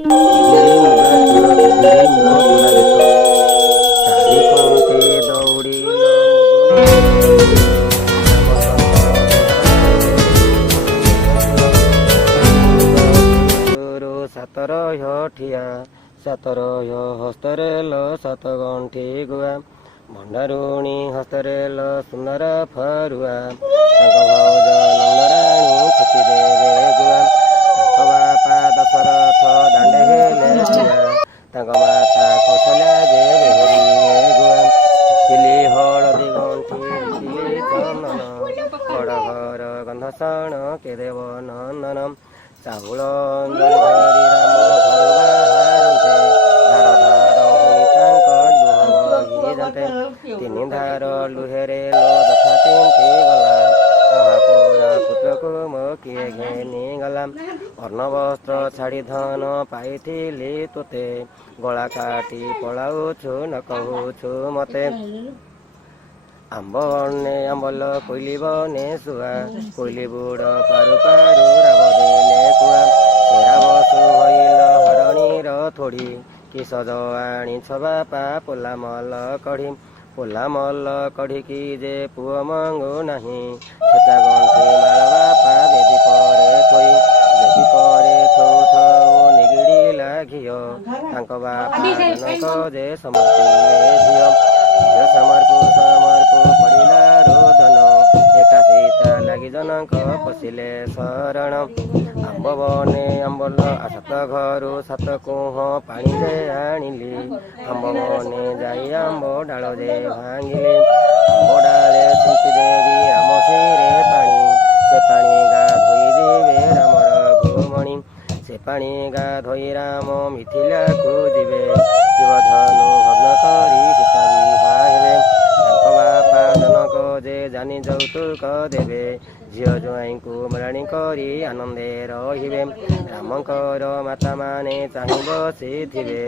ବିରି ମୁଗ ତୁରା ଗୀତ ଚାରି ପଟେ ଦୌଡ଼ିଲ ମୁଗୁନି ମେଘା ବସନ୍ତ ସୁରୁ ସାତରହ ଠିଆ ସାତରହ ହସ୍ତରେ ଲ ସାତ ଗଣ୍ଠି ଗୁଆ ଭଣ୍ଡାରୁଣୀ ହସ୍ତରେ ଲ ସୁନ୍ଦର ଫରୁଆ ତାଙ୍କ ଭାଉଜ ନନ୍ଦରାଣୀ ଛେଚି ଦେବେ ଗୁଆ ତାଙ୍କ ବାପା ଦଶରଥ ଦାଣ୍ଡେ ହେଲେ ଠିଆ ତାଙ୍କ ମାତା କୌଶଲ୍ୟା ଯେ ବେହେରିବେ ଗୁଆ ଛେଚିଲି ହଳଦୀ ଗଣ୍ଠି ଲିଖିଲି ଚନ୍ଦନ ବଡ଼ ଘର ଗନ୍ଧସାଣ କେ ଦେବ ନନ୍ଦନ ଚାଉଳ ଅଞ୍ଜଳି ଧରି ରାମ ଘରୁ ବାହାରନ୍ତେ ଧାର ଧାର ହୋଇ ତାଙ୍କ ଲୁହ ବହିଯାନ୍ତେ ତିନି ଧାର ଲୁହେରେ ଲ ଯଥା ତିନ୍ତି ଗଲା ମହାପରା ପୁତ୍ରକୁ ମୋ କିଏ ଘେନି ଗଲା ଅର୍ଣ୍ଣବସ୍ତ୍ର ଛାଡ଼ି ଧନ ପାଇଥିଲି ତୋତେ ଗଳା କାଟି ପଳାଉଛୁ ନ କହୁଛୁ ମତେ ଆମ୍ବ ବନେ ଆମ୍ବଲ କୋଇଲି ବନେ ଶୁଆ କୋଇଲି ବୁଡ଼ ପାରୁ ପାରୁ ରାବ ଦେଲେ କୁଆ ସେ ରାବ ଶୁଭଇଲ ହରଣୀର ଥୋଡ଼ି କି ସଜ ଆଣିଛ ବାପା ପୋଲା ମଲ କଢ଼ି ପୋଲା ମଲ କଢ଼ିକି ଯେ ପୁଅ ମଙ୍ଗୁ ନାହିଁ ଛେଚା ଗଣ୍ଠି ମାଳ ବାପା ବେଦି ପରେ ଥୋଇ ବେଦି ପରେ ଥଉ ଥଉ ନିଗିଡ଼ିଲା ଘିଅ ତାଙ୍କ ବାପା ଜନକ ଯେ ସମର୍ପିବେ ଝିଅ ଝିଅ ସମର୍ପୁ ପଡ଼ିଲା ରୋଦନ ଏକା ସୀତା ଲାଗି ଜନକ ପଶିଲେ ଶରଣ ଆମ୍ବ ବନେ ଆମ୍ବଲ ସାତ ଘରୁ ସାତ କୁହ ପାଣି ଯେ ଆଣିଲି ଆମ୍ବ ବନେ ଯାଇ ଆମ୍ବ ଡାଳ ଯେ ଭାଙ୍ଗିଲି ଆମ୍ବ ଡାଳେ ଛିଞ୍ଚି ଦେବି ରାମ ଶିରେ ପାଣି ସେ ପାଣି ଗାଧୋଇ ଯିବେ ରାମର ଘୁମଣି ସେ ପାଣି ଗାଧୋଇ ରାମ ମିଥିଳାକୁ ଯିବେ ଶିବଧନୁ ଭଗ୍ନ କରି ସୀତା ବିଭା ହେବେ ତାଙ୍କ ବାପା ଜନକ ଯେ ଜାନି ଯୌତୁକ ଦେବେ ଝିଅ ଜ୍ୱାଇଁଙ୍କୁ ମେଳାଣି କରି ଆନନ୍ଦେ ରହିବେ ରାମଙ୍କର ମାତା ମାନେ ଚାହିଁ ବସିଥିବେ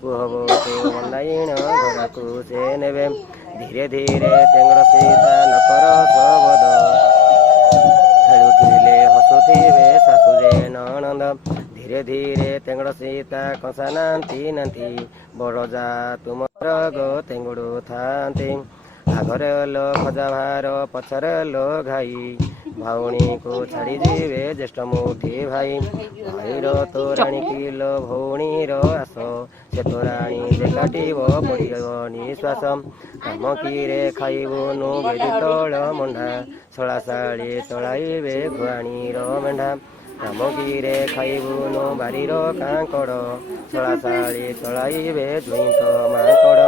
ପୁଅ ବୋହୂ ବନ୍ଦାଇଣ ଘରକୁ ସେ ନେବେ ଧୀରେ ଧୀରେ ତେଙ୍ଗଡ଼ ସୀତା ନକର ସବଦ ଖେଳୁଥିଲେ ହସୁଥିବେ ଶାଶୁ ଯେ ନଣନ୍ଦ ଧୀରେ ଧୀରେ ତେଙ୍ଗଡ଼ ସୀତା କଂସା ନାନ୍ତି ନାନ୍ତି ବଡ଼ ଯା ତୁମର ଗୋ ତେଙ୍ଗୁଡ଼ୁ ଥାନ୍ତି ଆଗରେ ଲ ଖଜା ଭାର ପଛରେ ଲ ଘାଇ ଭଉଣୀକୁ ଛାଡ଼ି ଯିବେ ଜ୍ୟେଷ୍ଠ ମୁଠି ଭାଇ ଭାଇର ତୋରାଣୀ କିଲୋ ଭଉଣୀର ଆସ ସେ ତୋରାଣୀ ଯେ କାଟିବ ପଡ଼ିବ ନିଶ୍ୱାସ କାମକିରେ ଖାଇବୁନୁ ବେଦି ତଳ ମଣ୍ଡା ଶଳା ଶାଳୀ ଚଳାଇବେ ଖୁଆଣୀର ମେଣ୍ଢା କାମକିରେ ଖାଇବୁନୁ ବାରିର କାଙ୍କଡ଼ ଶଳା ଶାଳୀ ଚଳାଇବେ ଜୁଇଁତ ମାଙ୍କଡ଼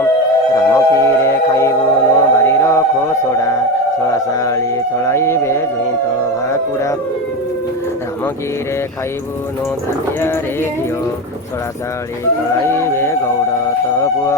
ରାମକିରେ ଖାଇବୁନୁ ବାରିର ଖୋସଡ଼ା ଶଳା ଶାଳୀ ଚଳାଇବେ ଜୁଇଁତ ଭାକୁଡ଼ା ରାମକିରେ ଖାଇବୁନୁ ତାଟିଆରେ ଘିଅ ଶଳା ଶାଳୀ ଚଳାଇବେ ଗୌଡ଼ ତ ପୁଅ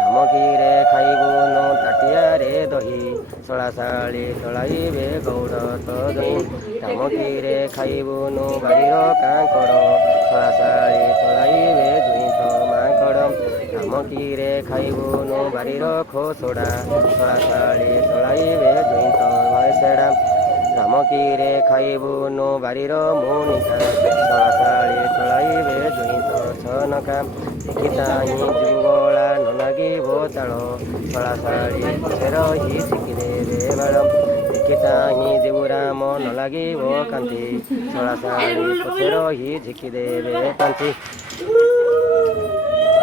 ରାମକିରେ ଖାଇବୁନୁ ତାଟିଆରେ ଦହି ଶଳା ଶାଳୀ ଚଳାଇବେ ଗୌଡ଼ ତ ଜଇଁ ରାମକିରେ ଖାଇବୁନୁ ବାରିର କାଙ୍କଡ଼ ଶଳା ଶାଳୀ ଚଳାଇବେ ଜୁଇଁତ ମାଙ୍କଡ଼ ରାମକିରେ ଖାଇବୁନୁ ବାରିର ଖୋସଡ଼ା ଶଳା ଶାଳୀ ଚଳାଇବେ ଜୁଇଁତ ଭୟସେଡ଼ା ରାମକିରେ ଖାଇବୁନୁ ବାରିର ମୁଣିକା ଶଳା ଶାଳୀ ଚଳାଇବେ ଜୁଇଁତ ଛନକା ଦେଖି ଚାହିଁ ଯିବୁ ଗଳା ନ ଲାଗିବ ଚାଳ ଶଳା ଶାଳୀ ପଛେ ରହି ଝିକିଦେବେ ବାଳ ଦେଖି ଚାହିଁ ଯିବୁ ରାମ ନ ଲାଗିବ କାନ୍ତି ଶଳା ଶାଳୀ ପଛେ ରହି ଝିକିଦେବେ କାନ୍ତି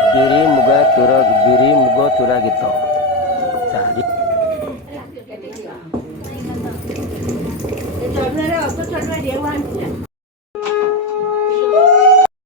ବିରି ମୁଗ ତୁରା ଗୀତ ଚାରି